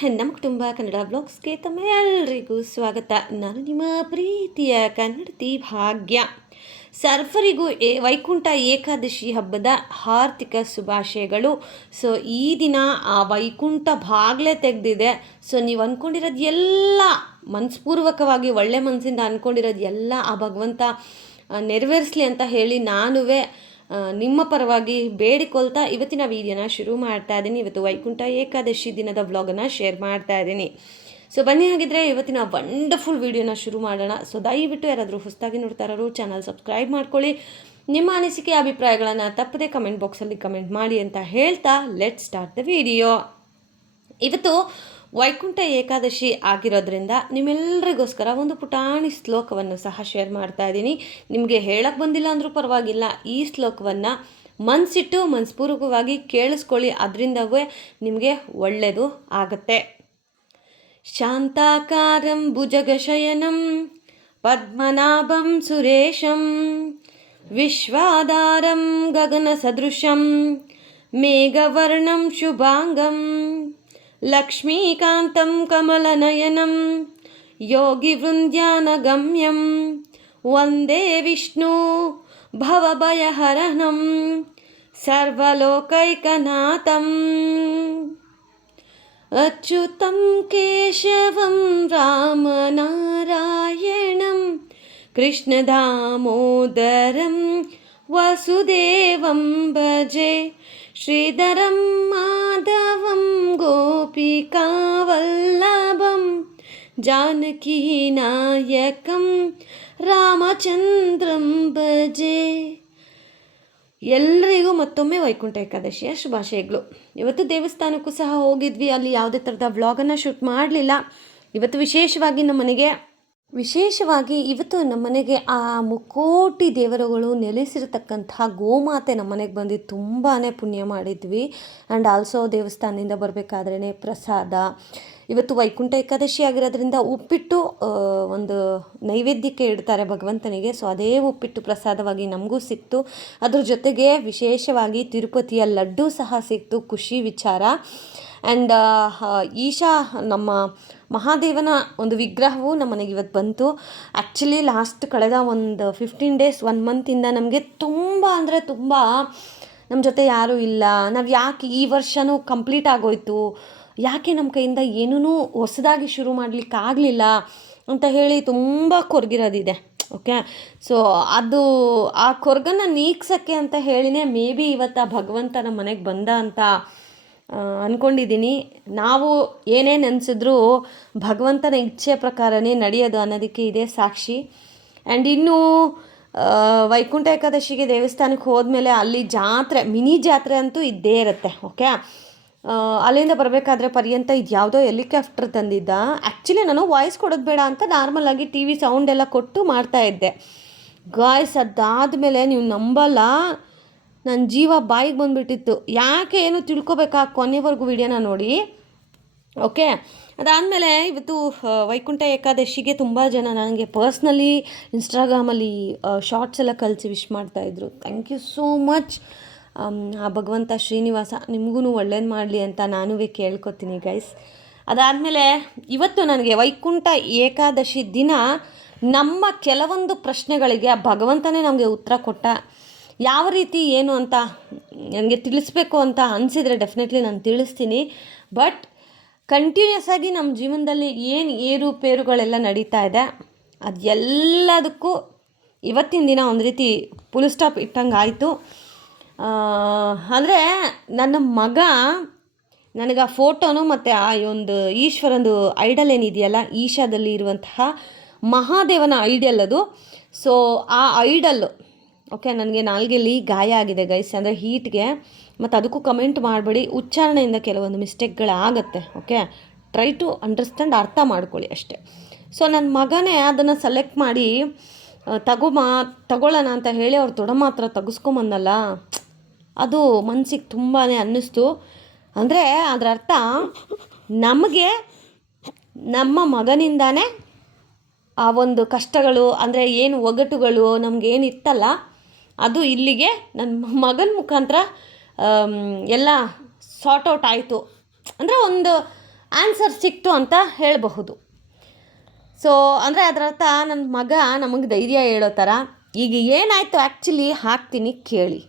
ನಮ್ಮ ಕುಟುಂಬ ಕನ್ನಡ ಬ್ಲಾಗ್ಸ್ಗೆ ತಮ್ಮೆಲ್ಲರಿಗೂ ಸ್ವಾಗತ. ನಾನು ನಿಮ್ಮ ಪ್ರೀತಿಯ ಕನ್ನಡತಿ ಭಾಗ್ಯ. ಸರ್ವರಿಗೂ ವೈಕುಂಠ ಏಕಾದಶಿ ಹಬ್ಬದ ಆರ್ಥಿಕ ಶುಭಾಶಯಗಳು. ಸೊ ಈ ದಿನ ಆ ವೈಕುಂಠ ಬಾಗ್ಲೇ ತೆಗೆದಿದೆ. ಸೊ ನೀವು ಅಂದ್ಕೊಂಡಿರೋದು ಎಲ್ಲ ಮನಸ್ಪೂರ್ವಕವಾಗಿ ಒಳ್ಳೆ ಮನಸ್ಸಿಂದ ಅಂದ್ಕೊಂಡಿರೋದು ಎಲ್ಲ ಆ ಭಗವಂತ ನೆರವೇರಿಸಲಿ ಅಂತ ಹೇಳಿ ನಾನುವೇ ನಿಮ್ಮ ಪರವಾಗಿ ಬೇಡಿಕೊಳ್ತಾ ಇವತ್ತಿನ ವೀಡಿಯೋನ ಶುರು ಮಾಡ್ತಾ ಇದ್ದೀನಿ. ಇವತ್ತು ವೈಕುಂಠ ಏಕಾದಶಿ ದಿನದ ವ್ಲಾಗನ್ನು ಶೇರ್ ಮಾಡ್ತಾ ಇದ್ದೀನಿ. ಸೊ ಬನ್ನಿ, ಹಾಗಿದ್ರೆ ಇವತ್ತಿನ ವಂಡರ್ಫುಲ್ ವೀಡಿಯೋನ ಶುರು ಮಾಡೋಣ. ಸೊ ದಯವಿಟ್ಟು ಯಾರಾದರೂ ಹೊಸದಾಗಿ ನೋಡ್ತಾ ಇರೋರು ಚಾನಲ್ ಸಬ್ಸ್ಕ್ರೈಬ್ ಮಾಡ್ಕೊಳ್ಳಿ. ನಿಮ್ಮ ಅನಿಸಿಕೆ ಅಭಿಪ್ರಾಯಗಳನ್ನು ತಪ್ಪದೆ ಕಮೆಂಟ್ ಬಾಕ್ಸಲ್ಲಿ ಕಮೆಂಟ್ ಮಾಡಿ ಅಂತ ಹೇಳ್ತಾ ಲೆಟ್ ಸ್ಟಾರ್ಟ್ ದ ವಿಡಿಯೋ. ಇವತ್ತು ವೈಕುಂಠ ಏಕಾದಶಿ ಆಗಿರೋದ್ರಿಂದ ನಿಮ್ಮೆಲ್ಲರಿಗೋಸ್ಕರ ಒಂದು ಪುಟಾಣಿ ಶ್ಲೋಕವನ್ನು ಸಹ ಶೇರ್ ಮಾಡ್ತಾ ಇದ್ದೀನಿ. ನಿಮಗೆ ಹೇಳಕ್ಕೆ ಬಂದಿಲ್ಲ ಅಂದರೂ ಪರವಾಗಿಲ್ಲ, ಈ ಶ್ಲೋಕವನ್ನು ಮನಸ್ಸಿಟ್ಟು ಮನಸ್ಪೂರ್ವಕವಾಗಿ ಕೇಳಿಸ್ಕೊಳ್ಳಿ, ಅದರಿಂದವೇ ನಿಮಗೆ ಒಳ್ಳೆಯದು ಆಗುತ್ತೆ. ಶಾಂತಾಕಾರಂ ಭುಜಗಶಯನಂ ಪದ್ಮನಾಭಂ ಸುರೇಶಂ ವಿಶ್ವಾಧಾರಂ ಗಗನ ಸದೃಶಂ ಮೇಘವರ್ಣಂ ಶುಭಾಂಗಂ ಲಕ್ಷ್ಮೀಕಾಂತಂ ಕಮಲನಯನಂ ಯೋಗಿವೃಂದ್ಯಾನಗಮ್ಯಂ ವಂದೇ ವಿಷ್ಣು ಭವಭಯಹರಣಂ ಸರ್ವಲೋಕೈಕನಾಥಂ ಅಚ್ಯುತಂ ಕೇಶವಂ ರಾಮನಾರಾಯಣಂ ಕೃಷ್ಣದಾಮೋದರಂ ವಸುದೇವಂ ಭಜೆ ಶ್ರೀಧರಂ ಮಾಧವಂ ಗೋಪಿಕಾವಲ್ಲಭಂ ಜಾನಕೀನಾಯಕಂ ರಾಮಚಂದ್ರಂ ಭಜೆ. ಎಲ್ಲರಿಗೂ ಮತ್ತೊಮ್ಮೆ ವೈಕುಂಠ ಏಕಾದಶಿಯ ಶುಭಾಶಯಗಳು. ಇವತ್ತು ದೇವಸ್ಥಾನಕ್ಕೂ ಸಹ ಹೋಗಿದ್ವಿ. ಅಲ್ಲಿ ಯಾವುದೇ ಥರದ ವ್ಲಾಗನ್ನು ಶೂಟ್ ಮಾಡಲಿಲ್ಲ. ಇವತ್ತು ಇವತ್ತು ನಮ್ಮನೆಗೆ ಆ ಮುಕ್ಕೋಟಿ ದೇವರುಗಳು ನೆಲೆಸಿರತಕ್ಕಂತಹ ಗೋಮಾತೆ ನಮ್ಮನೆಗೆ ಬಂದು ತುಂಬಾ ಪುಣ್ಯ ಮಾಡಿದ್ವಿ. ಆ್ಯಂಡ್ ಆಲ್ಸೋ ದೇವಸ್ಥಾನದಿಂದ ಬರಬೇಕಾದ್ರೇ ಪ್ರಸಾದ. ಇವತ್ತು ವೈಕುಂಠ ಏಕಾದಶಿ ಆಗಿರೋದ್ರಿಂದ ಉಪ್ಪಿಟ್ಟು ಒಂದು ನೈವೇದ್ಯಕ್ಕೆ ಇಡ್ತಾರೆ ಭಗವಂತನಿಗೆ. ಸೊ ಅದೇ ಉಪ್ಪಿಟ್ಟು ಪ್ರಸಾದವಾಗಿ ನಮಗೂ ಸಿಕ್ತು. ಅದ್ರ ಜೊತೆಗೆ ವಿಶೇಷವಾಗಿ ತಿರುಪತಿಯ ಲಡ್ಡು ಸಹ ಸಿಕ್ತು. ಖುಷಿ ವಿಚಾರ. ಆ್ಯಂಡ್ ಈಶಾ ನಮ್ಮ ಮಹಾದೇವನ ಒಂದು ವಿಗ್ರಹವು ನಮ್ಮನೆಗೆ ಇವತ್ತು ಬಂತು. ಆ್ಯಕ್ಚುಲಿ ಲಾಸ್ಟ್ ಕಳೆದ ಒಂದು 15 ಡೇಸ್ 1 ಮಂತಿಂದ ನಮಗೆ ತುಂಬ ಅಂದರೆ ತುಂಬ ನಮ್ಮ ಜೊತೆ ಯಾರೂ ಇಲ್ಲ. ನಾವು ಯಾಕೆ ಈ ವರ್ಷವೂ ಕಂಪ್ಲೀಟ್ ಆಗೋಯ್ತು, ಯಾಕೆ ನಮ್ಮ ಕೈಯಿಂದ ಏನೂ ಹೊಸದಾಗಿ ಶುರು ಮಾಡಲಿಕ್ಕಾಗಲಿಲ್ಲ ಅಂತ ಹೇಳಿ ತುಂಬ ಕೊರಗಿರೋದಿದೆ. ಓಕೆ, ಸೊ ಅದು ಆ ಕೊರಗನ್ನು ನೀಗ್ಸೋಕ್ಕೆ ಅಂತ ಹೇಳಿನೇ ಮೇ ಬಿ ಇವತ್ತು ಆ ಭಗವಂತ ನಮ್ಮ ಮನೆಗೆ ಬಂದ ಅಂತ ಅಂದ್ಕೊಂಡಿದ್ದೀನಿ. ನಾವು ಏನೇನು ಅನಿಸಿದ್ರೂ ಭಗವಂತನ ಇಚ್ಛೆ ಪ್ರಕಾರನೇ ನಡೆಯೋದು ಅನ್ನೋದಕ್ಕೆ ಇದೇ ಸಾಕ್ಷಿ. ಆ್ಯಂಡ್ ಇನ್ನು ವೈಕುಂಠ ಏಕಾದಶಿಗೆ ದೇವಸ್ಥಾನಕ್ಕೆ ಹೋದ್ಮೇಲೆ ಅಲ್ಲಿ ಜಾತ್ರೆ, ಮಿನಿ ಜಾತ್ರೆ ಅಂತೂ ಇದ್ದೇ ಇರುತ್ತೆ. ಓಕೆ, ಅಲ್ಲಿಂದ ಬರಬೇಕಾದ್ರೆ ಪರ್ಯಂತ ಇದು ಯಾವುದೋ ಹೆಲಿಕಾಪ್ಟರ್ ತಂದಿದ್ದ. ಆ್ಯಕ್ಚುಲಿ ನಾನು ವಾಯ್ಸ್ ಕೊಡೋದು ಬೇಡ ಅಂತ ನಾರ್ಮಲಾಗಿ ಟಿ ವಿ ಸೌಂಡ್ ಎಲ್ಲ ಕೊಟ್ಟು ಮಾಡ್ತಾಯಿದ್ದೆ. ಗಾಯ್ಸ್, ಅದಾದಮೇಲೆ ನೀವು ನಂಬಲ್ಲ, ನನ್ನ ಜೀವ ಬಾಯಿಗೆ ಬಂದುಬಿಟ್ಟಿತ್ತು. ಯಾಕೆ ಏನು ತಿಳ್ಕೊಬೇಕಾ, ಕೊನೆವರೆಗೂ ವಿಡಿಯೋನ ನೋಡಿ. ಓಕೆ, ಅದಾದಮೇಲೆ ಇವತ್ತು ವೈಕುಂಠ ಏಕಾದಶಿಗೆ ತುಂಬ ಜನ ನನಗೆ ಪರ್ಸ್ನಲಿ ಇನ್ಸ್ಟಾಗ್ರಾಮಲ್ಲಿ ಶಾರ್ಟ್ಸ್ ಎಲ್ಲ ಕಳಿಸಿ ವಿಶ್ ಮಾಡ್ತಾಯಿದ್ರು. Thank you so much. ಆ ಭಗವಂತ ಶ್ರೀನಿವಾಸ ನಿಮಗೂ ಒಳ್ಳೇದು ಮಾಡಲಿ ಅಂತ ನಾನೂ ಕೇಳ್ಕೊತೀನಿ ಗೈಸ್. ಅದಾದಮೇಲೆ ಇವತ್ತು ನನಗೆ ವೈಕುಂಠ ಏಕಾದಶಿ ದಿನ ನಮ್ಮ ಕೆಲವೊಂದು ಪ್ರಶ್ನೆಗಳಿಗೆ ಆ ಭಗವಂತನೇ ನಮಗೆ ಉತ್ತರ ಕೊಟ್ಟ. ಯಾವ ರೀತಿ ಏನು ಅಂತ ನನಗೆ ತಿಳಿಸ್ಬೇಕು ಅಂತ ಅನಿಸಿದರೆ ಡೆಫಿನೆಟ್ಲಿ ನಾನು ತಿಳಿಸ್ತೀನಿ. ಬಟ್ ಕಂಟಿನ್ಯೂಸ್ ಆಗಿ ನಮ್ಮ ಜೀವನದಲ್ಲಿ ಏನು ಏರುಪೇರುಗಳೆಲ್ಲ ನಡೀತಾ ಇದೆ, ಅದು ಎಲ್ಲದಕ್ಕೂ ಇವತ್ತಿನ ದಿನ ಒಂದು ರೀತಿ ಫುಲ್ ಸ್ಟಾಪ್ ಇಟ್ಟಂಗೆ ಆಯಿತು. ಅಂದರೆ ನನ್ನ ಮಗ ನನಗೆ ಆ ಫೋಟೋನು ಮತ್ತು ಆ ಒಂದು ಈಶ್ವರಂದು ಐಡಲ್ ಏನಿದೆಯಲ್ಲ, ಈಶಾದಲ್ಲಿ ಇರುವಂತಹ ಮಹಾದೇವನ ಐಡಲ್ ಅದು. ಸೊ ಆ ಐಡಲ್ಲು ಓಕೆ, ನನಗೆ ನಾಲ್ಗೆಯಲ್ಲಿ ಗಾಯ ಆಗಿದೆ ಗೈಸ್, ಅಂದರೆ ಹೀಟ್ಗೆ. ಮತ್ತು ಅದಕ್ಕೂ ಕಮೆಂಟ್ ಮಾಡಬೇಡಿ, ಉಚ್ಚಾರಣೆಯಿಂದ ಕೆಲವೊಂದು ಮಿಸ್ಟೇಕ್ಗಳಾಗತ್ತೆ. ಓಕೆ, ಟ್ರೈ ಟು ಅಂಡರ್ಸ್ಟ್ಯಾಂಡ್, ಅರ್ಥ ಮಾಡ್ಕೊಳ್ಳಿ ಅಷ್ಟೇ. ಸೊ ನನ್ನ ಮಗನೇ ಅದನ್ನು ಸೆಲೆಕ್ಟ್ ಮಾಡಿ ತಗೊಳ್ಳೋಣ ಅಂತ ಹೇಳಿ ಅವ್ರು ದೊಡ್ಡಮ್ಮ ಹತ್ರ ತೆಗೆಸ್ಕೊಂಬಂದಲ್ಲ, ಅದು ಮನಸ್ಸಿಗೆ ತುಂಬಾ ಅನ್ನಿಸ್ತು. ಅಂದರೆ ಅದರ ಅರ್ಥ ನಮಗೆ ನಮ್ಮ ಮಗನಿಂದಾನೇ ಆ ಒಂದು ಕಷ್ಟಗಳು, ಅಂದರೆ ಏನು ಒಗಟುಗಳು ನಮಗೇನಿತ್ತಲ್ಲ ಅದು ಇಲ್ಲಿಗೆ ನನ್ನ ಮಗನ ಮುಖಾಂತರ ಎಲ್ಲ ಸಾರ್ಟ್ ಔಟ್ ಆಯಿತು. ಅಂದರೆ ಒಂದು ಆನ್ಸರ್ ಸಿಕ್ತು ಅಂತ ಹೇಳಬಹುದು. ಸೊ ಅಂದರೆ ಅದರ ಅರ್ಥ ನನ್ನ ಮಗ ನಮಗೆ ಧೈರ್ಯ ಹೇಳೋ ಥರ. ಈಗ ಏನಾಯಿತು ಆ್ಯಕ್ಚುಲಿ ಹಾಕ್ತೀನಿ ಕೇಳಿ.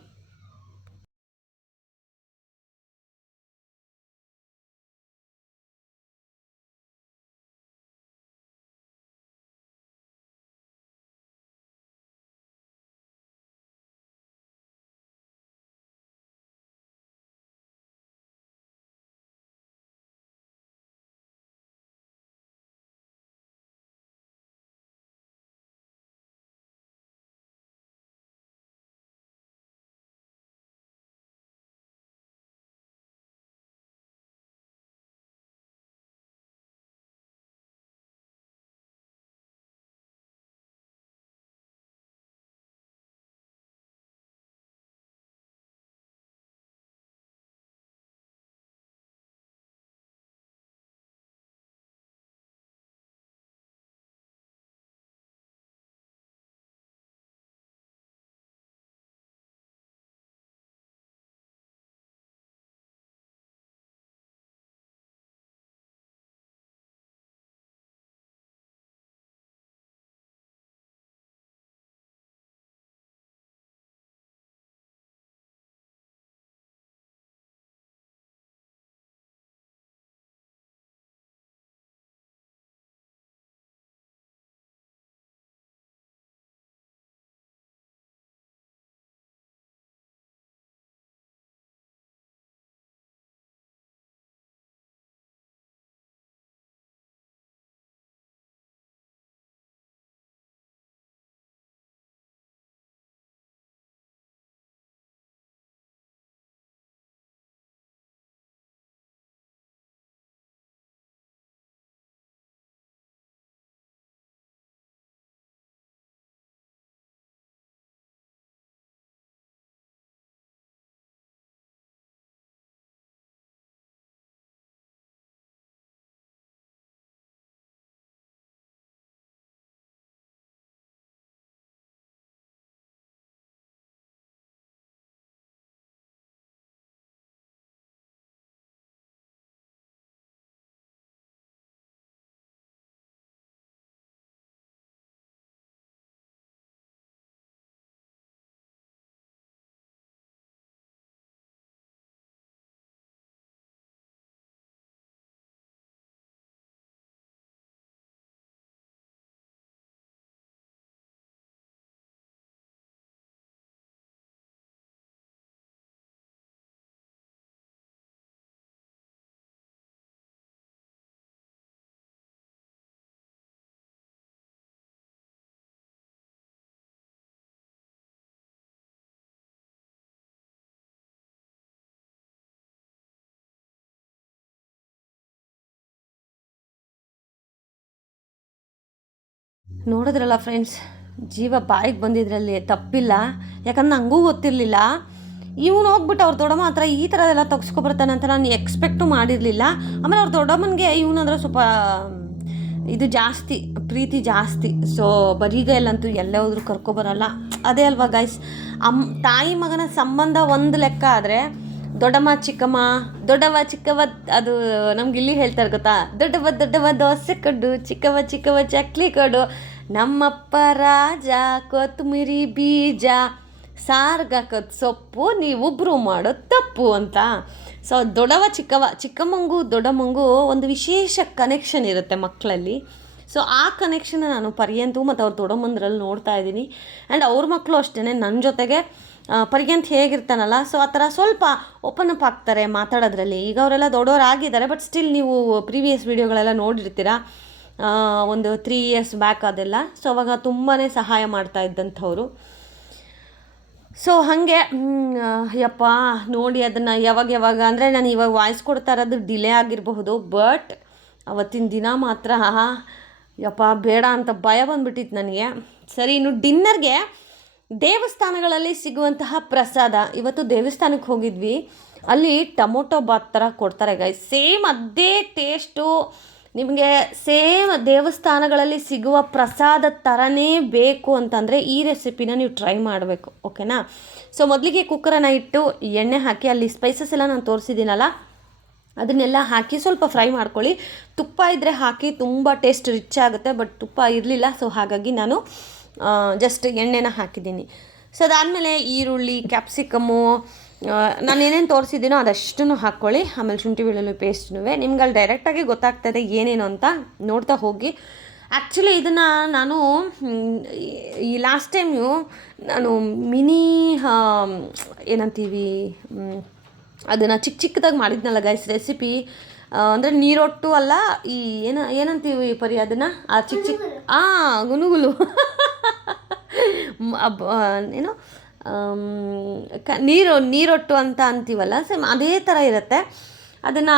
ನೋಡಿದ್ರಲ್ಲ ಫ್ರೆಂಡ್ಸ್, ಜೀವ ಬಾಯಿಗೆ ಬಂದಿದ್ರಲ್ಲಿ ತಪ್ಪಿಲ್ಲ. ಯಾಕಂದ್ರೆ ನನಗೂ ಗೊತ್ತಿರಲಿಲ್ಲ. ಇವನು ಹೋಗ್ಬಿಟ್ಟು ಅವ್ರ ದೊಡ್ಡಮ್ಮ ಹತ್ರ ಈ ಥರದೆಲ್ಲ ತೆಗ್ಸ್ಕೊಬರ್ತಾನೆ ಅಂತ ನಾನು ಎಕ್ಸ್ಪೆಕ್ಟು ಮಾಡಿರಲಿಲ್ಲ. ಆಮೇಲೆ ಅವ್ರ ದೊಡ್ಡಮ್ಮನಿಗೆ ಇವನಂದ್ರೆ ಸ್ವಲ್ಪ ಇದು ಜಾಸ್ತಿ, ಪ್ರೀತಿ ಜಾಸ್ತಿ. ಸೊ ಬರಿಗೈಲಂತೂ ಎಲ್ಲೇ ಹೋದ್ರೂ ಕರ್ಕೊಬರಲ್ಲ. ಅದೇ ಅಲ್ವಾ ಗೈಸ್, ತಾಯಿ ಮಗನ ಸಂಬಂಧ ಒಂದು ಲೆಕ್ಕ ಆದರೆ ದೊಡ್ಡಮ್ಮ ಚಿಕ್ಕಮ್ಮ, ದೊಡ್ಡವ ಚಿಕ್ಕವ, ಅದು ನಮ್ಗೆ ಇಲ್ಲಿ ಹೇಳ್ತಾರೆ ಗೊತ್ತಾ, ದೊಡ್ಡವ ದೋಸೆ ಕೊಡು, ಚಿಕ್ಕವ ಚಕ್ಲಿ ಕೊಡು, ನಮ್ಮಪ್ಪ ರಾಜ ಕೊತ್ತಂಬರಿ ಬೀಜ ಸಾರ್ಗಾಕೋದು ಸೊಪ್ಪು, ನೀವಿಬ್ರು ಮಾಡೋದು ತಪ್ಪು ಅಂತ. ಸೊ ದೊಡ್ಡವ ಚಿಕ್ಕಮ್ಮಂಗೂ ದೊಡ್ಡಮ್ಮಂಗೂ ಒಂದು ವಿಶೇಷ ಕನೆಕ್ಷನ್ ಇರುತ್ತೆ ಮಕ್ಕಳಲ್ಲಿ. ಸೊ ಆ ಕನೆಕ್ಷನ್ ನಾನು ಪರ್ಯಂತು ಮತ್ತು ಅವ್ರ ದೊಡ್ಡಮ್ಮಂದ್ರಲ್ಲಿ ನೋಡ್ತಾ ಇದ್ದೀನಿ. ಆ್ಯಂಡ್ ಅವ್ರ ಮಕ್ಕಳು ಅಷ್ಟೇ ನನ್ನ ಜೊತೆಗೆ ಪರ್ಯಂತ್ ಹೇಗಿರ್ತಾನಲ್ಲ, ಸೊ ಆ ಥರ ಸ್ವಲ್ಪ ಓಪನ್ ಅಪ್ ಆಗ್ತಾರೆ ಮಾತಾಡೋದ್ರಲ್ಲಿ. ಈಗ ಅವರೆಲ್ಲ ದೊಡ್ಡವರಾಗಿದ್ದಾರೆ, ಬಟ್ ಸ್ಟಿಲ್ ನೀವು ಪ್ರೀವಿಯಸ್ ವೀಡಿಯೋಗಳೆಲ್ಲ ನೋಡಿರ್ತೀರ, ಒಂದು 3 years ಬ್ಯಾಕ್ ಅದೆಲ್ಲ. ಸೊ ಅವಾಗ ತುಂಬಾ ಸಹಾಯ ಮಾಡ್ತಾ ಇದ್ದಂಥವ್ರು. ಸೊ ಹಾಗೆ ಯಪ್ಪ ನೋಡಿ ಅದನ್ನು ಯಾವಾಗ ಅಂದರೆ ನಾನು ಇವಾಗ ವಾಯ್ಸ್ ಕೊಡ್ತಾ ಇರೋದು ಡಿಲೇ ಆಗಿರಬಹುದು, ಬಟ್ ಅವತ್ತಿನ ದಿನ ಮಾತ್ರ ಯಪ್ಪ ಬೇಡ ಅಂತ ಭಯ ಬಂದುಬಿಟ್ಟಿತ್ತು ನನಗೆ. ಸರಿ, ಇನ್ನು ಡಿನ್ನರ್ಗೆ ದೇವಸ್ಥಾನಗಳಲ್ಲಿ ಸಿಗುವಂತಹ ಪ್ರಸಾದ. ಇವತ್ತು ದೇವಸ್ಥಾನಕ್ಕೆ ಹೋಗಿದ್ವಿ, ಅಲ್ಲಿ ಟೊಮೊಟೊ ಬಾತ್ ಥರ ಕೊಡ್ತಾರೆ ಗೈಸ್. ಸೇಮ್ ಅದೇ ಟೇಸ್ಟು ನಿಮಗೆ, ಸೇಮ್ ದೇವಸ್ಥಾನಗಳಲ್ಲಿ ಸಿಗುವ ಪ್ರಸಾದ ಥರನೇ ಬೇಕು ಅಂತಂದರೆ ಈ ರೆಸಿಪಿನ ನೀವು ಟ್ರೈ ಮಾಡಬೇಕು, ಓಕೆನಾ. ಸೊ ಮೊದಲಿಗೆ ಕುಕ್ಕರನ್ನು ಇಟ್ಟು ಎಣ್ಣೆ ಹಾಕಿ, ಅಲ್ಲಿ ಸ್ಪೈಸಸ್ ಎಲ್ಲ ನಾನು ತೋರಿಸಿದ್ದೀನಲ್ಲ, ಅದನ್ನೆಲ್ಲ ಹಾಕಿ ಸ್ವಲ್ಪ ಫ್ರೈ ಮಾಡ್ಕೊಳ್ಳಿ. ತುಪ್ಪ ಇದ್ದರೆ ಹಾಕಿ, ತುಂಬ ಟೇಸ್ಟ್ ರಿಚ್ ಆಗುತ್ತೆ. ಬಟ್ ತುಪ್ಪ ಇರಲಿಲ್ಲ, ಸೊ ಹಾಗಾಗಿ ನಾನು ಜಸ್ಟ್ ಎಣ್ಣೆನ ಹಾಕಿದ್ದೀನಿ. ಸೊ ಅದಾದಮೇಲೆ ಈರುಳ್ಳಿ, ಕ್ಯಾಪ್ಸಿಕಮ್ಮು, ನಾನು ಏನೇನು ತೋರಿಸಿದ್ದೀನೋ ಅದಷ್ಟನ್ನು ಹಾಕ್ಕೊಳ್ಳಿ. ಆಮೇಲೆ ಶುಂಠಿ ಬೆಳ್ಳುಳ್ಳಿ ಪೇಸ್ಟ್ನೂ ನಿಮ್ಗೆ ಅಲ್ಲಿ ಡೈರೆಕ್ಟಾಗಿ ಗೊತ್ತಾಗ್ತದೆ ಏನೇನು ಅಂತ ನೋಡ್ತಾ ಹೋಗಿ. ಆ್ಯಕ್ಚುಲಿ ಇದನ್ನು ನಾನು ಈ ಲಾಸ್ಟ್ ಟೈಮು ನಾನು ಮಿನಿ ಏನಂತೀವಿ ಅದನ್ನು ಚಿಕ್ಕದಾಗಿ ಮಾಡಿದ್ನಲ್ಲ ಗೈಸ್ ರೆಸಿಪಿ. ಅಂದರೆ ನೀರೊಟ್ಟು ಅಲ್ಲ, ಈ ಏನಂತೀವಿ ಪರಿ ಅದನ್ನು, ಆ ಚಿಕ್ಕ ಗುನುಗುಲು ಏನು ನೀರೊಟ್ಟು ಅಂತ ಅಂತೀವಲ್ಲ, ಸೇಮ್ ಅದೇ ಥರ ಇರುತ್ತೆ. ಅದನ್ನು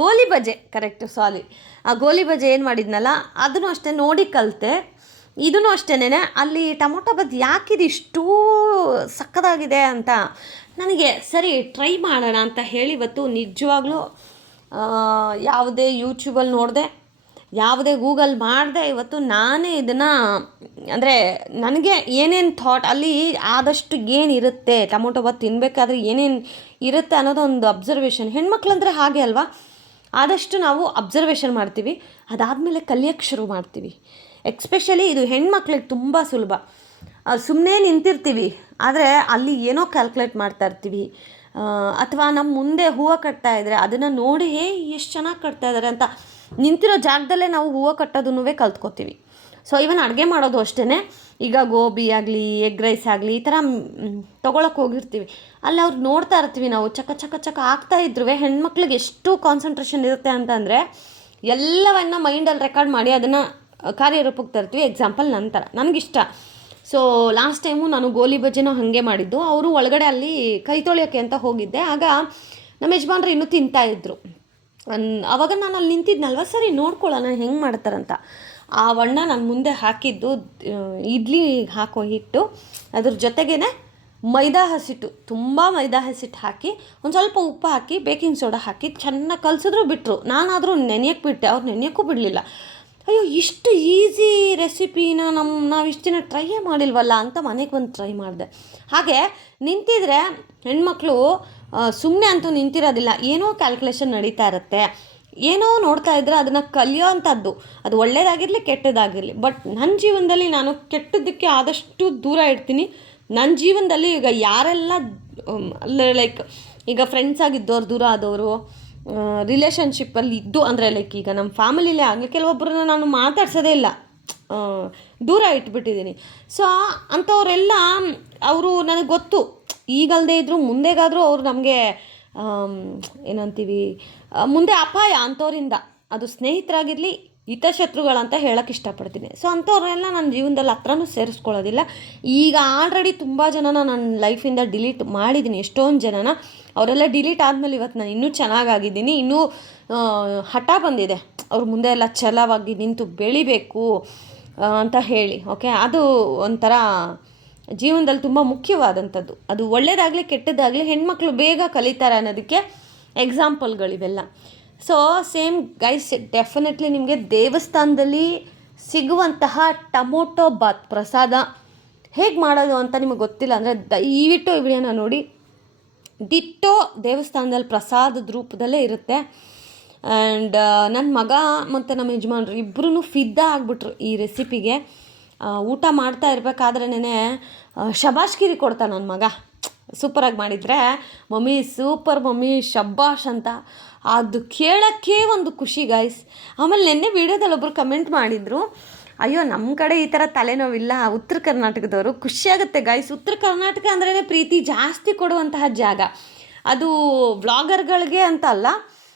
ಗೋಲಿ ಬಜೆ, ಕರೆಕ್ಟು, ಸಾರಿ, ಆ ಗೋಲಿ ಬಜೆ ಏನು ಮಾಡಿದ್ನಲ್ಲ ಅದನ್ನು ಅಷ್ಟೇ ನೋಡಿ ಕಲಿತೆ. ಇದೂ ಅಷ್ಟೇನೆ. ಅಲ್ಲಿ ಟೊಮೊಟೊ ಬಜ್ಜಿ ಯಾಕಿದು ಇಷ್ಟೂ ಸಕ್ಕತ್ತಾಗಿದೆ ಅಂತ ನನಗೆ ಸರಿ ಟ್ರೈ ಮಾಡೋಣ ಅಂತ ಹೇಳಿ ಇವತ್ತು ನಿಜವಾಗ್ಲೂ ಯಾವುದೇ ಯೂಟ್ಯೂಬಲ್ಲಿ ನೋಡಿದೆ, ಯಾವುದೇ ಗೂಗಲ್ ಮಾಡಿದೆ, ಇವತ್ತು ನಾನೇ ಇದನ್ನು, ಅಂದರೆ ನನಗೆ ಏನೇನು ಥಾಟ್ ಅಲ್ಲಿ ಆದಷ್ಟು ಏನಿರುತ್ತೆ ಟೊಮೊಟೊ ಬಾತ್ ತಿನ್ನಬೇಕಾದ್ರೆ ಏನೇನು ಇರುತ್ತೆ ಅನ್ನೋದು ಒಂದು ಅಬ್ಸರ್ವೇಷನ್. ಹೆಣ್ಮಕ್ಳಂದರೆ ಹಾಗೆ ಅಲ್ವಾ, ಆದಷ್ಟು ನಾವು ಅಬ್ಸರ್ವೇಷನ್ ಮಾಡ್ತೀವಿ, ಅದಾದಮೇಲೆ ಕಲಿಯೋಕ್ಕೆ ಶುರು ಮಾಡ್ತೀವಿ. ಎಕ್ಸ್ಪೆಷಲಿ ಇದು ಹೆಣ್ಮಕ್ಳಿಗೆ ತುಂಬ ಸುಲಭ. ಸುಮ್ಮನೆ ನಿಂತಿರ್ತೀವಿ, ಆದರೆ ಅಲ್ಲಿ ಏನೋ ಕ್ಯಾಲ್ಕುಲೇಟ್ ಮಾಡ್ತಾ ಇರ್ತೀವಿ. ಅಥವಾ ನಮ್ಮ ಮುಂದೆ ಹೂವು ಕಟ್ತಾ ಇದ್ದರೆ ಅದನ್ನು ನೋಡಿ ಎಷ್ಟು ಚೆನ್ನಾಗಿ ಕಟ್ತಾ ಇದ್ದಾರೆ ಅಂತ ನಿಂತಿರೋ ಜಾಗದಲ್ಲೇ ನಾವು ಹೂವು ಕಟ್ಟೋದನ್ನೂ ಕಲ್ತ್ಕೋತೀವಿ. ಸೊ ಇವನ್ ಅಡುಗೆ ಮಾಡೋದು ಅಷ್ಟೇ. ಈಗ ಗೋಬಿ ಆಗಲಿ, ಎಗ್ ರೈಸ್ ಆಗಲಿ, ಈ ಥರ ತೊಗೊಳಕ್ಕೆ ಹೋಗಿರ್ತೀವಿ, ಅಲ್ಲಿ ಅವ್ರು ನೋಡ್ತಾ ಇರ್ತೀವಿ ನಾವು ಚಕ ಚಕ ಚಕ ಆಗ್ತಾ ಇದ್ರೂ ಹೆಣ್ಮಕ್ಳಿಗೆ ಎಷ್ಟು ಕಾನ್ಸಂಟ್ರೇಷನ್ ಇರುತ್ತೆ ಅಂತಂದರೆ ಎಲ್ಲವನ್ನು ಮೈಂಡಲ್ಲಿ ರೆಕಾರ್ಡ್ ಮಾಡಿ ಅದನ್ನು ಕಾರ್ಯರೂಪಕ್ಕೆ ತರ್ತೀವಿ. ಎಕ್ಸಾಂಪಲ್ ನಂತರ ನನಗಿಷ್ಟ. ಸೊ ಲಾಸ್ಟ್ ಟೈಮು ನಾನು ಗೋಲಿ ಬಜ್ಜಿನೂ ಹಾಗೆ ಮಾಡಿದ್ದು. ಅವರು ಒಳಗಡೆ ಅಲ್ಲಿ ಕೈ ತೊಳೆಯೋಕ್ಕೆ ಅಂತ ಹೋಗಿದ್ದೆ. ಆಗ ನಮ್ಮ ಯಜಮಾನ್ರು ಇನ್ನೂ ತಿಂತಾಯಿದ್ರು. ಆವಾಗ ನಾನು ಅಲ್ಲಿ ನಿಂತಿದ್ನಲ್ವ, ಸರಿ ನೋಡ್ಕೊಳ್ಳೋಣ ಹೆಂಗೆ ಮಾಡ್ತಾರಂತ. ಆ ಬಣ್ಣ ನಾನು ಮುಂದೆ ಹಾಕಿದ್ದು ಇಡ್ಲಿ ಹಾಕೋ ಹಿಟ್ಟು, ಅದ್ರ ಜೊತೆಗೇ ಮೈದಾ ಹಸಿಟ್ಟು, ತುಂಬ ಮೈದಾ ಹಸಿಟ್ಟು ಹಾಕಿ, ಒಂದು ಸ್ವಲ್ಪ ಉಪ್ಪು ಹಾಕಿ, ಬೇಕಿಂಗ್ ಸೋಡಾ ಹಾಕಿ ಚೆನ್ನಾಗಿ ಕಲಸಿದ್ರು ಬಿಟ್ಟರು. ನಾನಾದರೂ ನೆನೆಯಕ್ಕೆ ಬಿಟ್ಟೆ, ಅವ್ರು ನೆನೆಯೋಕ್ಕೂ ಬಿಡಲಿಲ್ಲ. ಅಯ್ಯೋ, ಇಷ್ಟು ಈಸಿ ರೆಸಿಪಿನ ನಾವು ಇಷ್ಟು ದಿನ ಟ್ರೈಯೇ ಮಾಡಿಲ್ವಲ್ಲ ಅಂತ ಮನೆಗೆ ಬಂದು ಟ್ರೈ ಮಾಡಿದೆ. ಹಾಗೆ ನಿಂತಿದ್ರೆ ಹೆಣ್ಮಕ್ಳು ಸುಮ್ಮನೆ ಅಂತೂ ನಿಂತಿರೋದಿಲ್ಲ, ಏನೋ ಕ್ಯಾಲ್ಕುಲೇಷನ್ ನಡೀತಾ ಇರುತ್ತೆ, ಏನೋ ನೋಡ್ತಾ ಇದ್ದರೆ ಅದನ್ನು ಕಲಿಯೋ ಅಂಥದ್ದು. ಅದು ಒಳ್ಳೆಯದಾಗಿರಲಿ ಕೆಟ್ಟದಾಗಿರಲಿ. ಬಟ್ ನನ್ನ ಜೀವನದಲ್ಲಿ ನಾನು ಕೆಟ್ಟದ್ದಕ್ಕೆ ಆದಷ್ಟು ದೂರ ಇಡ್ತೀನಿ. ನನ್ನ ಜೀವನದಲ್ಲಿ ಈಗ ಯಾರೆಲ್ಲ ಲೈಕ್ ಈಗ ಫ್ರೆಂಡ್ಸ್ ಆಗಿದ್ದವ್ರು, ದೂರ ಆದವರು, ರಿಲೇಷನ್ಶಿಪ್ಪಲ್ಲಿ ಇದ್ದು, ಅಂದರೆ ಲೈಕ್ ಈಗ ನಮ್ಮ ಫ್ಯಾಮಿಲಿಲೇ ಆಗಲಿ, ಕೆಲವೊಬ್ಬರನ್ನ ನಾನು ಮಾತಾಡ್ಸೋದೇ ಇಲ್ಲ, ದೂರ ಇಟ್ಬಿಟ್ಟಿದ್ದೀನಿ. ಸೊ ಅಂಥವರೆಲ್ಲ ಅವರು ನನಗೆ ಗೊತ್ತು, ಈಗಲ್ಲದೆ ಇದ್ದರೂ ಮುಂದೆಗಾದರೂ ಅವ್ರು ನಮಗೆ ಏನಂತೀವಿ ಮುಂದೆ ಅಪಾಯ ಅಂಥವ್ರಿಂದ. ಅದು ಸ್ನೇಹಿತರಾಗಿರಲಿ, ಹಿತಶತ್ರುಗಳಂತ ಹೇಳೋಕ್ಕೆ ಇಷ್ಟಪಡ್ತೀನಿ. ಸೊ ಅಂಥವ್ರೆಲ್ಲ ನನ್ನ ಜೀವನದಲ್ಲಿ ಹತ್ರನೂ ಸೇರಿಸ್ಕೊಳ್ಳೋದಿಲ್ಲ. ಈಗ ಆಲ್ರೆಡಿ ತುಂಬ ಜನನ ನನ್ನ ಲೈಫಿಂದ ಡಿಲೀಟ್ ಮಾಡಿದ್ದೀನಿ, ಎಷ್ಟೊಂದು ಜನನ. ಅವರೆಲ್ಲ ಡಿಲೀಟ್ ಆದಮೇಲೆ ಇವತ್ತು ನಾನು ಇನ್ನೂ ಚೆನ್ನಾಗಾಗಿದ್ದೀನಿ, ಇನ್ನೂ ಹಠ ಬಂದಿದೆ ಅವ್ರ ಮುಂದೆ ಎಲ್ಲ ಛಲವಾಗಿ ನಿಂತು ಬೆಳಿಬೇಕು ಅಂತ ಹೇಳಿ. ಓಕೆ, ಅದು ಒಂಥರ ಜೀವನದಲ್ಲಿ ತುಂಬ ಮುಖ್ಯವಾದಂಥದ್ದು. ಅದು ಒಳ್ಳೆಯದಾಗಲಿ ಕೆಟ್ಟದಾಗಲಿ ಹೆಣ್ಮಕ್ಳು ಬೇಗ ಕಲಿತಾರೆ ಅನ್ನೋದಕ್ಕೆ ಎಕ್ಸಾಂಪಲ್ಗಳಿವೆಲ್ಲ. ಸೊ ಸೇಮ್ ಗೈಸ್, ಡೆಫಿನೆಟ್ಲಿ ನಿಮಗೆ ದೇವಸ್ಥಾನದಲ್ಲಿ ಸಿಗುವಂತಹ ಟೊಮೊಟೊ ಬಾತ್ ಪ್ರಸಾದ ಹೇಗೆ ಮಾಡೋದು ಅಂತ ನಿಮಗೆ ಗೊತ್ತಿಲ್ಲ ಅಂದರೆ ದಯವಿಟ್ಟು ಈ ವಿಡಿಯೋನ ನೋಡಿ. ದಿಟ್ಟೋ ದೇವಸ್ಥಾನದಲ್ಲಿ ಪ್ರಸಾದದ ರೂಪದಲ್ಲೇ ಇರುತ್ತೆ. ಆ್ಯಂಡ್ ನನ್ನ ಮಗ ಮತ್ತು ನಮ್ಮ ಯಜಮಾನ್ರು ಇಬ್ಬರೂ ಫಿದಾ ಆಗಿಬಿಟ್ರು ಈ ರೆಸಿಪಿಗೆ. ಊಟ ಮಾಡ್ತಾ ಇರಬೇಕಾದ್ರೇ ಶಬಾಷ್ಗಿರಿ ಕೊಡ್ತಾನೆ ನನ್ನ ಮಗ, ಸೂಪರಾಗಿ ಮಾಡಿದರೆ, ಮಮ್ಮಿ ಸೂಪರ್ ಮಮ್ಮಿ ಶಬ್ಬಾಷ್ ಅಂತ. ಅದು ಕೇಳೋಕ್ಕೆ ಒಂದು ಖುಷಿ ಗೈಸ್. ಆಮೇಲೆ ನಿನ್ನೆ ವೀಡಿಯೋದಲ್ಲಿ ಒಬ್ಬರು ಕಮೆಂಟ್ ಮಾಡಿದರು, ಅಯ್ಯೋ ನಮ್ಮ ಕಡೆ ಈ ಥರ ತಲೆನೋವಿಲ್ಲ, ಉತ್ತರ ಕರ್ನಾಟಕದವರು. ಖುಷಿಯಾಗುತ್ತೆ ಗೈಸ್. ಉತ್ತರ ಕರ್ನಾಟಕ ಅಂದ್ರೇ ಪ್ರೀತಿ ಜಾಸ್ತಿ ಕೊಡುವಂತಹ ಜಾಗ. ಅದು ವ್ಲಾಗರ್ಗಳಿಗೆ ಅಂತ ಅಲ್ಲ,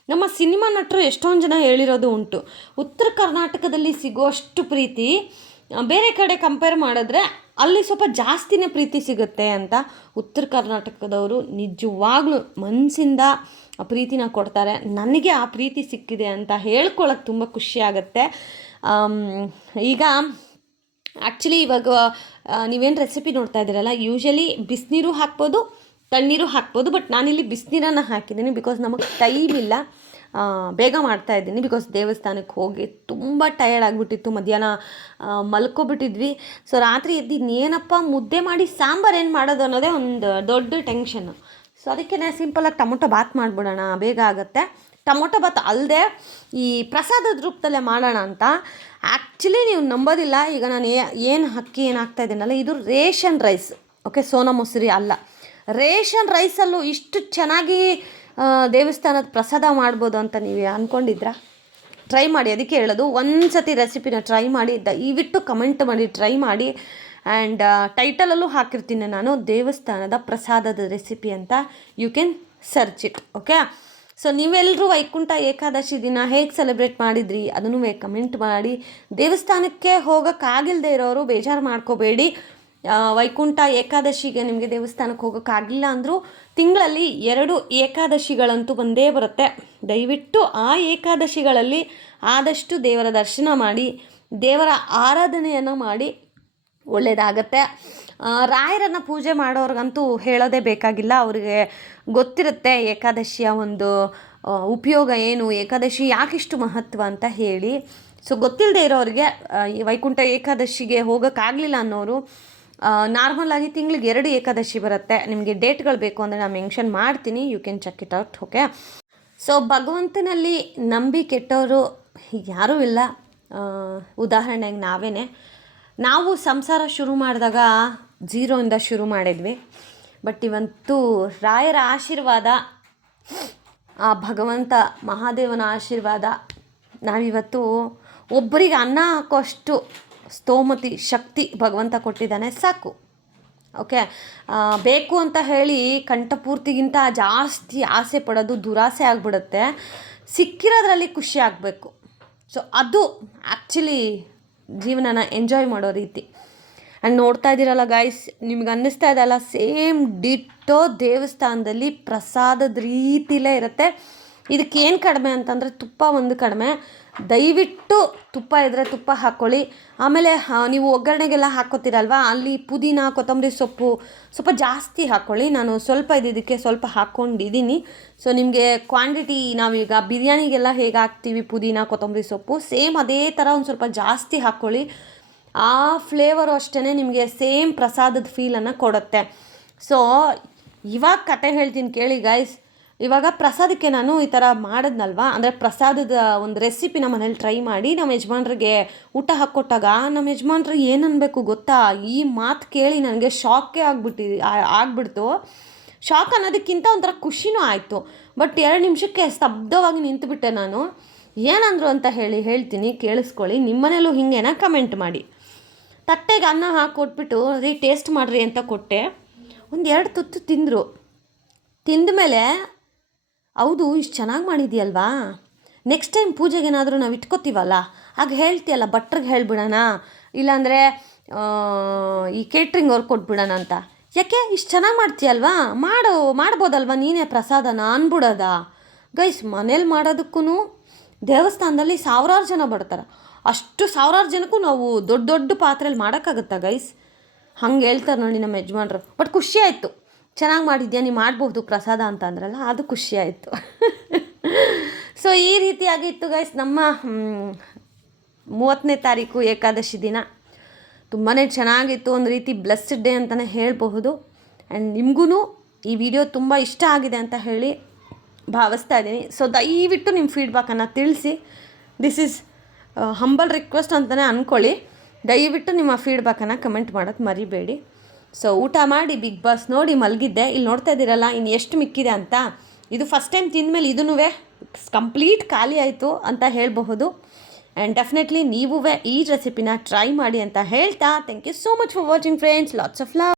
ನಮ್ಮ ಸಿನಿಮಾ ನಟರು ಎಷ್ಟೊಂದು ಜನ ಹೇಳಿರೋದು ಉಂಟು, ಉತ್ತರ ಕರ್ನಾಟಕದಲ್ಲಿ ಸಿಗೋಷ್ಟು ಪ್ರೀತಿ ಬೇರೆ ಕಡೆ ಕಂಪೇರ್ ಮಾಡಿದ್ರೆ ಅಲ್ಲಿ ಸ್ವಲ್ಪ ಜಾಸ್ತಿನೇ ಪ್ರೀತಿ ಸಿಗುತ್ತೆ ಅಂತ. ಉತ್ತರ ಕರ್ನಾಟಕದವರು ನಿಜವಾಗ್ಲೂ ಮನಸ್ಸಿಂದ ಆ ಪ್ರೀತಿನ ಕೊಡ್ತಾರೆ. ನನಗೆ ಆ ಪ್ರೀತಿ ಸಿಕ್ಕಿದೆ ಅಂತ ಹೇಳ್ಕೊಳ್ಳೋಕೆ ತುಂಬ ಖುಷಿಯಾಗತ್ತೆ. ಈಗ ಆ್ಯಕ್ಚುಲಿ ಇವಾಗ ನೀವೇನು ರೆಸಿಪಿ ನೋಡ್ತಾ ಇದ್ದೀರಲ್ಲ, ಯೂಶಲಿ ಬಿಸಿನೀರು ಹಾಕ್ಬೋದು, ತಣ್ಣೀರು ಹಾಕ್ಬೋದು. ಬಟ್ ನಾನಿಲ್ಲಿ ಬಿಸಿನೀರನ್ನು ಹಾಕಿದ್ದೀನಿ, ಬಿಕಾಸ್ ನಮಗೆ ಟೈಮ್ ಇಲ್ಲ, ಬೇಗ ಮಾಡ್ತಾಯಿದ್ದೀನಿ. ಬಿಕಾಸ್ ದೇವಸ್ಥಾನಕ್ಕೆ ಹೋಗಿ ತುಂಬ ಟಯರ್ಡ್ ಆಗಿಬಿಟ್ಟಿತ್ತು, ಮಧ್ಯಾಹ್ನ ಮಲ್ಕೊಬಿಟ್ಟಿದ್ವಿ. ಸೊ ರಾತ್ರಿ ಎದ್ದು ಇನ್ನೇನಪ್ಪ ಮುದ್ದೆ ಮಾಡಿ ಸಾಂಬಾರು ಏನು ಮಾಡೋದು ಅನ್ನೋದೇ ಒಂದು ದೊಡ್ಡ ಟೆನ್ಷನ್ನು. ಸೊ ಅದಕ್ಕೆ ಸಿಂಪಲಾಗಿ ಟೊಮೊಟೊ ಬಾತ್ ಮಾಡಿಬಿಡೋಣ, ಬೇಗ ಆಗುತ್ತೆ. ಟೊಮೊಟೊ ಬಾತ್ ಅಲ್ಲದೆ ಈ ಪ್ರಸಾದದ ರೂಪದಲ್ಲೇ ಮಾಡೋಣ ಅಂತ. ಆ್ಯಕ್ಚುಲಿ ನೀವು ನಂಬೋದಿಲ್ಲ, ಈಗ ನಾನು ಏನು ಅಕ್ಕಿ ಏನು ಹಾಕ್ತಾ ಇದ್ದೀನಲ್ಲ, ಇದು ration rice, okay, Sona Masuri ಅಲ್ಲ, ರೇಷನ್ ರೈಸಲ್ಲೂ ಇಷ್ಟು ಚೆನ್ನಾಗಿ ದೇವಸ್ಥಾನದ ಪ್ರಸಾದ ಮಾಡ್ಬೋದು ಅಂತ ನೀವು ಅಂದ್ಕೊಂಡಿದ್ರಾ? ಟ್ರೈ ಮಾಡಿ, ಅದಕ್ಕೆ ಹೇಳೋದು, ಒಂದು ಸತಿ ರೆಸಿಪಿನ ಟ್ರೈ ಮಾಡಿ, ದಯವಿಟ್ಟು ಕಮೆಂಟ್ ಮಾಡಿ, ಟ್ರೈ ಮಾಡಿ. ಆ್ಯಂಡ್ ಟೈಟಲಲ್ಲೂ ಹಾಕಿರ್ತೀನಿ ನಾನು, ದೇವಸ್ಥಾನದ ಪ್ರಸಾದದ ರೆಸಿಪಿ ಅಂತ, you can search it, okay. So ನೀವೆಲ್ಲರೂ ವೈಕುಂಠ ಏಕಾದಶಿ ದಿನ ಹೇಗೆ ಸೆಲೆಬ್ರೇಟ್ ಮಾಡಿದ್ರಿ ಅದನ್ನು ಕಮೆಂಟ್ ಮಾಡಿ. ದೇವಸ್ಥಾನಕ್ಕೆ ಹೋಗೋಕ್ಕಾಗಿಲ್ಲದೆ ಇರೋರು ಬೇಜಾರು ಮಾಡ್ಕೋಬೇಡಿ. ವೈಕುಂಠ ಏಕಾದಶಿಗೆ ನಿಮಗೆ ದೇವಸ್ಥಾನಕ್ಕೆ ಹೋಗೋಕ್ಕಾಗಿಲ್ಲ ಅಂದರೂ ತಿಂಗಳಲ್ಲಿ 2 ಏಕಾದಶಿಗಳಂತೂ ಬಂದೇ ಬರುತ್ತೆ. ದಯವಿಟ್ಟು ಆ ಏಕಾದಶಿಗಳಲ್ಲಿ ಆದಷ್ಟು ದೇವರ ದರ್ಶನ ಮಾಡಿ, ದೇವರ ಆರಾಧನೆಯನ್ನು ಮಾಡಿ, ಒಳ್ಳೆಯದಾಗತ್ತೆ. ರಾಯರನ್ನು ಪೂಜೆ ಮಾಡೋರಿಗಂತೂ ಹೇಳೋದೇ ಬೇಕಾಗಿಲ್ಲ, ಅವರಿಗೆ ಗೊತ್ತಿರುತ್ತೆ ಏಕಾದಶಿಯ ಒಂದು ಉಪಯೋಗ ಏನು, ಏಕಾದಶಿ ಯಾಕಿಷ್ಟು ಮಹತ್ವ ಅಂತ ಹೇಳಿ. ಸೊ ಗೊತ್ತಿಲ್ಲದೆ ಇರೋರಿಗೆ, ಈ ವೈಕುಂಠ ಏಕಾದಶಿಗೆ ಹೋಗೋಕ್ಕಾಗಲಿಲ್ಲ ಅನ್ನೋರು ನಾರ್ಮಲಾಗಿ ತಿಂಗಳಿಗೆ 2 ಏಕಾದಶಿ ಬರುತ್ತೆ. ನಿಮಗೆ ಡೇಟ್ಗಳು ಬೇಕು ಅಂದರೆ ನಾನು ಮೆನ್ಷನ್ ಮಾಡ್ತೀನಿ, you can check it out, okay. So ಭಗವಂತನಲ್ಲಿ ನಂಬಿ ಕೆಟ್ಟವರು ಯಾರೂ ಇಲ್ಲ. ಉದಾಹರಣೆಗೆ ನಾವು ಸಂಸಾರ ಶುರು ಮಾಡಿದಾಗ 0ಇಂದ ಶುರು ಮಾಡಿದ್ವಿ. ಬಟ್ ಇವತ್ತು ರಾಯರ ಆಶೀರ್ವಾದ, ಆ ಭಗವಂತ ಮಹಾದೇವನ ಆಶೀರ್ವಾದ, ನಾವಿವತ್ತು ಒಬ್ಬರಿಗೆ ಅನ್ನ ಹಾಕೋಷ್ಟು ಸ್ತೋಮತಿ ಶಕ್ತಿ ಭಗವಂತ ಕೊಟ್ಟಿದ್ದಾನೆ, ಸಾಕು, ಓಕೆ. ಬೇಕು ಅಂತ ಹೇಳಿ ಕಂಠಪೂರ್ತಿಗಿಂತ ಜಾಸ್ತಿ ಆಸೆ ಪಡೋದು ದುರಾಸೆ ಆಗಿಬಿಡುತ್ತೆ. ಸಿಕ್ಕಿರೋದ್ರಲ್ಲಿ ಖುಷಿ ಆಗಬೇಕು. ಸೊ ಅದು ಆ್ಯಕ್ಚುಲಿ ಜೀವನನ ಎಂಜಾಯ್ ಮಾಡೋ ರೀತಿ. ಆ್ಯಂಡ್ ನೋಡ್ತಾ ಇದ್ದೀರಲ್ಲ ಗೈಸ್, ನಿಮ್ಗೆ ಅನ್ನಿಸ್ತಾ ಇದೆಯಲ್ಲ, ಸೇಮ್ ಡಿಟ್ಟೋ ದೇವಸ್ಥಾನದಲ್ಲಿ ಪ್ರಸಾದದ ರೀತಿಲೇ ಇರುತ್ತೆ. ಇದಕ್ಕೇನು ಕಡಿಮೆ ಅಂತಂದರೆ ತುಪ್ಪ ಒಂದು ಕಡಿಮೆ. ದಯವಿಟ್ಟು ತುಪ್ಪ ಇದ್ದರೆ ತುಪ್ಪ ಹಾಕ್ಕೊಳ್ಳಿ. ಆಮೇಲೆ ನೀವು ಒಗ್ಗರಣೆಗೆಲ್ಲ ಹಾಕ್ಕೋತೀರಲ್ವ, ಅಲ್ಲಿ ಪುದೀನ ಕೊತ್ತಂಬರಿ ಸೊಪ್ಪು ಸ್ವಲ್ಪ ಜಾಸ್ತಿ ಹಾಕ್ಕೊಳ್ಳಿ. ನಾನು ಸ್ವಲ್ಪ ಇದಕ್ಕೆ ಸ್ವಲ್ಪ ಹಾಕ್ಕೊಂಡಿದ್ದೀನಿ. ಸೊ ನಿಮಗೆ ಕ್ವಾಂಟಿಟಿ, ನಾವೀಗ ಬಿರಿಯಾನಿಗೆಲ್ಲ ಹೇಗೆ ಹಾಕ್ತೀವಿ ಪುದೀನ ಕೊತ್ತಂಬರಿ ಸೊಪ್ಪು, ಸೇಮ್ ಅದೇ ಥರ ಒಂದು ಸ್ವಲ್ಪ ಜಾಸ್ತಿ ಹಾಕ್ಕೊಳ್ಳಿ. ಆ ಫ್ಲೇವರು ಅಷ್ಟೇ ನಿಮಗೆ ಸೇಮ್ ಪ್ರಸಾದದ ಫೀಲನ್ನು ಕೊಡುತ್ತೆ. ಸೊ ಇವಾಗ ಕತೆ ಹೇಳ್ತೀನಿ ಕೇಳಿ ಗೈಸ್. ಇವಾಗ ಪ್ರಸಾದಕ್ಕೆ ನಾನು ಈ ಥರ ಮಾಡಿದ್ನಲ್ವ, ಅಂದರೆ ಪ್ರಸಾದದ ಒಂದು ರೆಸಿಪಿನ ಮನೇಲಿ ಟ್ರೈ ಮಾಡಿ ನಮ್ಮ ಯಜಮಾನ್ರಿಗೆ ಊಟ ಹಾಕ್ಕೊಟ್ಟಾಗ ನಮ್ಮ ಯಜಮಾನ್ರು ಏನು ಅನ್ಬೇಕು ಗೊತ್ತಾ, ಈ ಮಾತು ಕೇಳಿ ನನಗೆ ಶಾಕೇ ಆಗ್ಬಿಡ್ತು. ಶಾಕ್ ಅನ್ನೋದಕ್ಕಿಂತ ಒಂಥರ ಖುಷಿನೂ ಆಯಿತು. ಬಟ್ 2 ನಿಮಿಷಕ್ಕೆ ಸ್ತಬ್ಧವಾಗಿ ನಿಂತುಬಿಟ್ಟೆ ನಾನು. ಏನಂದ್ರು ಅಂತ ಹೇಳ್ತೀನಿ, ಕೇಳಿಸ್ಕೊಳ್ಳಿ. ನಿಮ್ಮನೇಲೂ ಹಿಂಗೇನ ಕಮೆಂಟ್ ಮಾಡಿ. ತಟ್ಟೆಗೆ ಅನ್ನ ಹಾಕ್ಕೊಟ್ಬಿಟ್ಟು ರೀ ಟೇಸ್ಟ್ ಮಾಡಿರಿ ಅಂತ ಕೊಟ್ಟೆ. 1-2 ತುತ್ತು ತಿಂದರು. ತಿಂದ ಮೇಲೆ ಹೌದು ಇಷ್ಟು ಚೆನ್ನಾಗಿ ಮಾಡಿದೆಯಲ್ವಾ, ನೆಕ್ಸ್ಟ್ ಟೈಮ್ ಪೂಜೆಗೆ ಏನಾದರೂ ನಾವು ಇಟ್ಕೋತೀವಲ್ಲ, ಆಗ ಹೇಳ್ತೀಯಲ್ಲ ಭಟ್ರಿಗೆ ಹೇಳ್ಬಿಡೋಣ, ಇಲ್ಲಾಂದರೆ ಈ ಕೇಟ್ರಿಂಗ್ ಅವ್ರು ಕೊಟ್ಬಿಡೋಣ ಅಂತ. ಯಾಕೆ ಇಷ್ಟು ಚೆನ್ನಾಗಿ ಮಾಡ್ತೀಯಲ್ವಾ, ಮಾಡ್ಬೋದಲ್ವ ನೀನೇ ಪ್ರಸಾದನ ಅನ್ಬಿಡೋದ. ಗೈಸ್, ಮನೇಲಿ ಮಾಡೋದಕ್ಕೂ ದೇವಸ್ಥಾನದಲ್ಲಿ 1000 ಜನ ಬರ್ತಾರೆ. ಅಷ್ಟು 1000 ಜನಕ್ಕೂ ನಾವು ದೊಡ್ಡ ಪಾತ್ರೆಯಲ್ಲಿ ಮಾಡೋಕ್ಕಾಗುತ್ತಾ ಗೈಸ್? ಹಂಗೆ ಹೇಳ್ತಾರೆ ನೋಡಿ ನಮ್ಮ ಯಜಮಾನ್ರು. ಬಟ್ ಖುಷಿ ಆಯಿತು, ಚೆನ್ನಾಗಿ ಮಾಡಿದ್ಯಾ, ನೀವು ಮಾಡ್ಬೋದು ಪ್ರಸಾದ ಅಂತ ಅಂದ್ರಲ್ಲ, ಅದು ಖುಷಿ ಆಯಿತು. ಸೊ ಈ ರೀತಿಯಾಗಿತ್ತು ಗೈಸ್ ನಮ್ಮ 30ನೇ ತಾರೀಕು ಏಕಾದಶಿ ದಿನ. ತುಂಬಾ ಚೆನ್ನಾಗಿತ್ತು, ಒಂದು ರೀತಿ ಬ್ಲೆಸ್ಡ್ ಡೇ ಅಂತಲೇ ಹೇಳಬಹುದು. ಆ್ಯಂಡ್ ನಿಮಗೂ ಈ ವಿಡಿಯೋ ತುಂಬ ಇಷ್ಟ ಆಗಿದೆ ಅಂತ ಹೇಳಿ ಭಾವಿಸ್ತಾ ಇದ್ದೀನಿ. ಸೊ ದಯವಿಟ್ಟು ನಿಮ್ಮ ಫೀಡ್ಬ್ಯಾಕನ್ನು ತಿಳಿಸಿ. ದಿಸ್ ಈಸ್ ಹಂಬಲ್ ರಿಕ್ವೆಸ್ಟ್ ಅಂತಲೇ ಅಂದ್ಕೊಳ್ಳಿ. ದಯವಿಟ್ಟು ನಿಮ್ಮ ಫೀಡ್ಬ್ಯಾಕನ್ನು ಕಮೆಂಟ್ ಮಾಡೋದು ಮರಿಬೇಡಿ. ಸೊ ಊಟ ಮಾಡಿ ಬಿಗ್ ಬಾಸ್ ನೋಡಿ ಮಲಗಿದ್ದೆ. ಇಲ್ಲಿ ನೋಡ್ತಾ ಇದ್ದೀರಲ್ಲ ಇನ್ನು ಎಷ್ಟು ಮಿಕ್ಕಿದೆ ಅಂತ. ಇದು ಫಸ್ಟ್ ಟೈಮ್ ತಿಂದಮೇಲೆ ಇದೂ ಕಂಪ್ಲೀಟ್ ಖಾಲಿ ಆಯಿತು ಅಂತ ಹೇಳಬಹುದು. ಆ್ಯಂಡ್ ಡೆಫಿನೆಟ್ಲಿ ನೀವೂ ಈ ರೆಸಿಪಿನ ಟ್ರೈ ಮಾಡಿ ಅಂತ ಹೇಳ್ತಾ, thank you so much for watching friends. Lots of love.